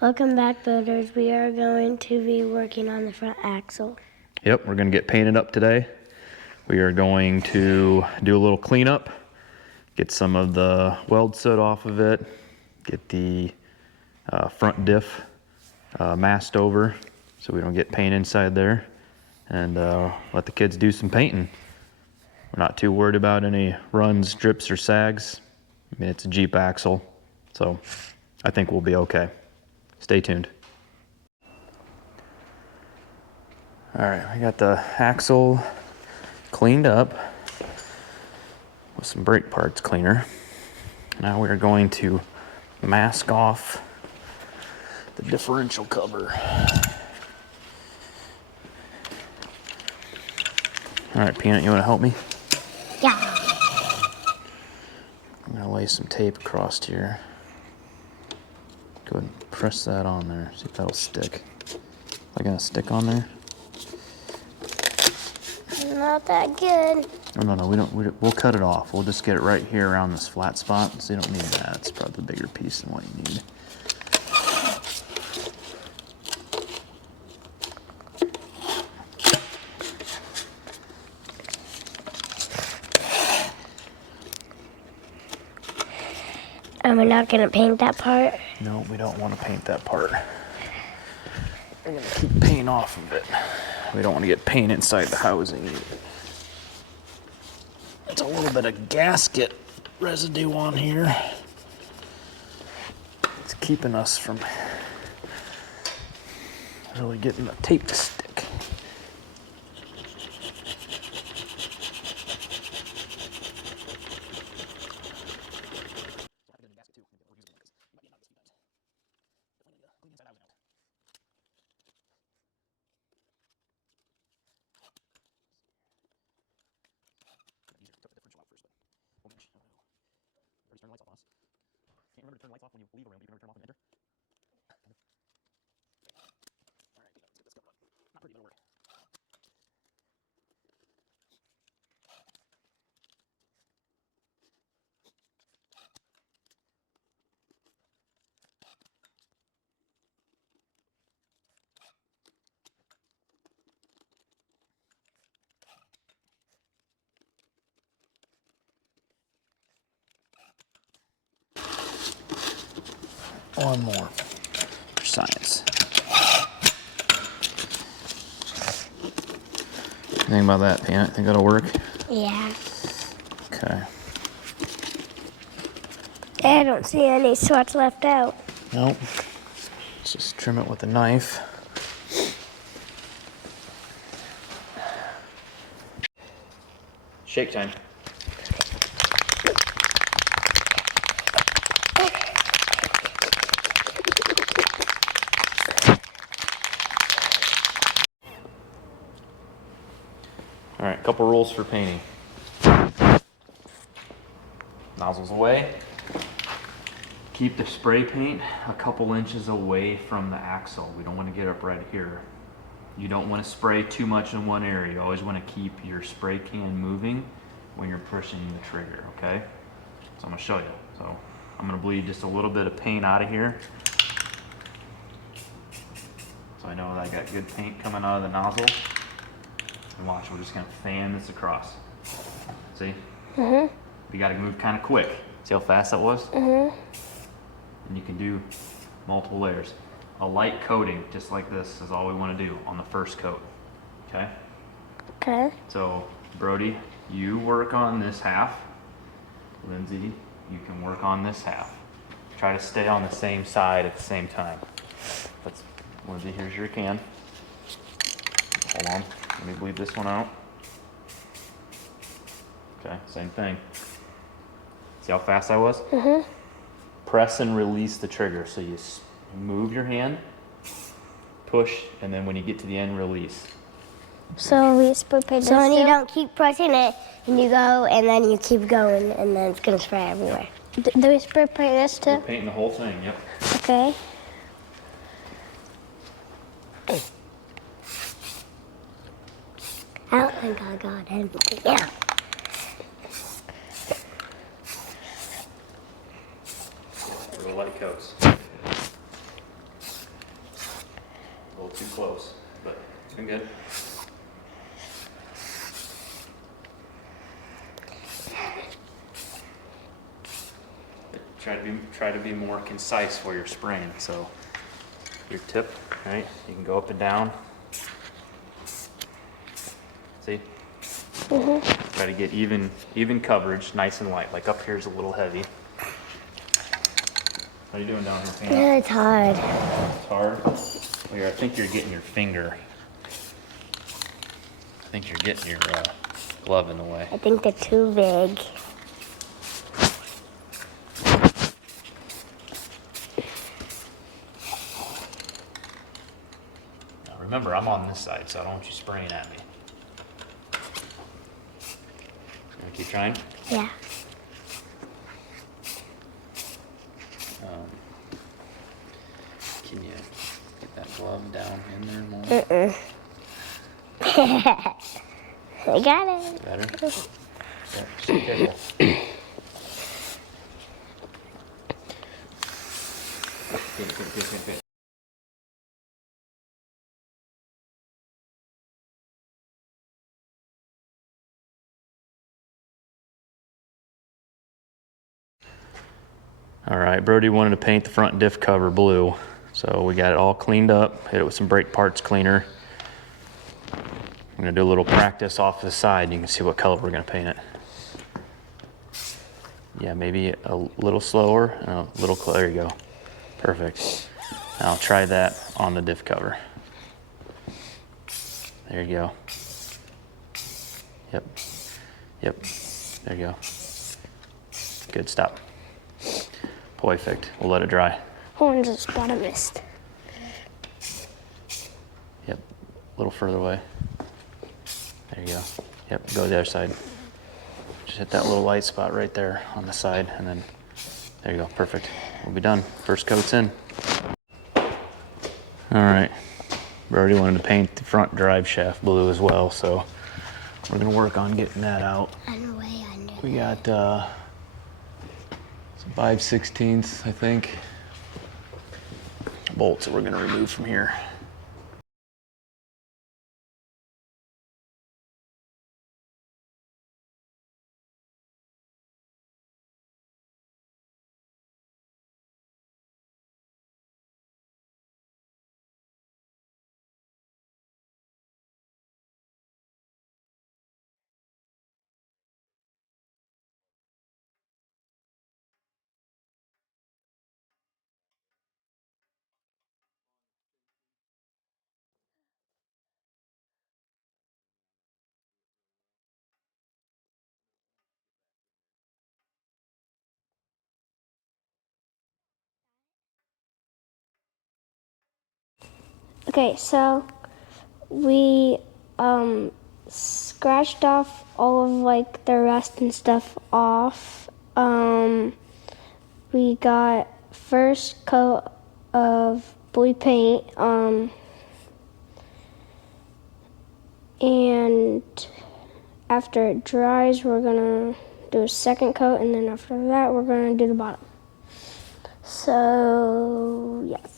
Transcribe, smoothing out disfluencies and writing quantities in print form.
Welcome back, builders. We are going to be working on the front axle. Yep, we're gonna get painted up today. We are going to do a little cleanup, get some of the weld soot off of it, get the front diff masked over so we don't get paint inside there, and let the kids do some painting. We're not too worried about any runs, drips, or sags. I mean, it's a Jeep axle, so I think we'll be okay. Stay tuned. All right, I got the axle cleaned up with some brake parts cleaner. Now we're going to mask off the differential cover. All right, Peanut, you want to help me? Yeah. I'm gonna lay some tape across here. Go ahead and press that on there, see if that'll stick. Am I gonna stick on there? Not that good. Oh, no, we'll cut it off. We'll just get it right here around this flat spot, so you don't need that. It's probably the bigger piece than what you need. We're not going to paint that part? No, we don't want to paint that part. We're gonna keep paint off of it. We don't want to get paint inside the housing either. It's a little bit of gasket residue on here. It's keeping us from really getting the tape to stick. Turn the lights off on us. Can't remember to turn the lights off when you leave a room, but you can remember to turn them off when you enter. All right, let's get this going. Not pretty, but it'll work. One more for science. Think about that, Peanut. Think that'll work? Yeah. Okay. I don't see any spots left out. Nope. Let's just trim it with a knife. Shake time. All right, couple rules for painting. Nozzles away. Keep the spray paint a couple inches away from the axle. We don't want to get up right here. You don't want to spray too much in one area. You always want to keep your spray can moving when you're pushing the trigger, okay? So I'm gonna show you. So I'm gonna bleed just a little bit of paint out of here. So I know that I got good paint coming out of the nozzle. And watch, we're just gonna fan this across. See? Mm-hmm. We gotta move kind of quick. See how fast that was? Mm-hmm. And you can do multiple layers. A light coating, just like this, is all we want to do on the first coat. Okay? Okay. So, Brody, you work on this half. Lindsay, you can work on this half. Try to stay on the same side at the same time. Lindsay, here's your can. Hold on, let me bleed this one out. Okay, same thing. See how fast I was? Mm-hmm. Press and release the trigger. So you move your hand, push, and then when you get to the end, release. So we spray paint this. So when you don't keep pressing it, and you go, and then you keep going, and then it's gonna spray everywhere. Do we spray paint this too? We're painting the whole thing, yep. Okay. I don't think I got anything. Yeah. Light coats. too close, but I'm good. Try to be more concise while you're spraying. So your tip, right? You can go up and down. See? Try to get even coverage, nice and light. Like up here is a little heavy. How are you doing down here, Pam? Yeah, it's hard. It's hard? Well, I think you're getting your finger. I think you're getting your glove in the way. I think they're too big. Now remember, I'm on this side, so I don't want you spraying at me. You want to keep trying? Yeah. Can you get that glove down in there more? I got it. Better? Yeah, just be careful. Good. All right, Brody wanted to paint the front diff cover blue. So we got it all cleaned up, hit it with some brake parts cleaner. I'm gonna do a little practice off to the side and you can see what color we're gonna paint it. Yeah, maybe a little slower, there you go. Perfect. Now try that on the diff cover. There you go. Yep, there you go. Good, stop. Perfect, we'll let it dry. Orange is spot of mist. Yep, a little further away. There you go. Yep, go to the other side. Just hit that little light spot right there on the side, and then there you go, perfect. We'll be done. First coat's in. All right, Brody wanted to paint the front drive shaft blue as well, so we're gonna work on getting that out. We got some 5/16, I think, bolts that we're gonna remove from here. Okay, so we scratched off all of like the rust and stuff off. We got first coat of blue paint, and after it dries, we're gonna do a second coat, and then after that, we're gonna do the bottom. So, yes.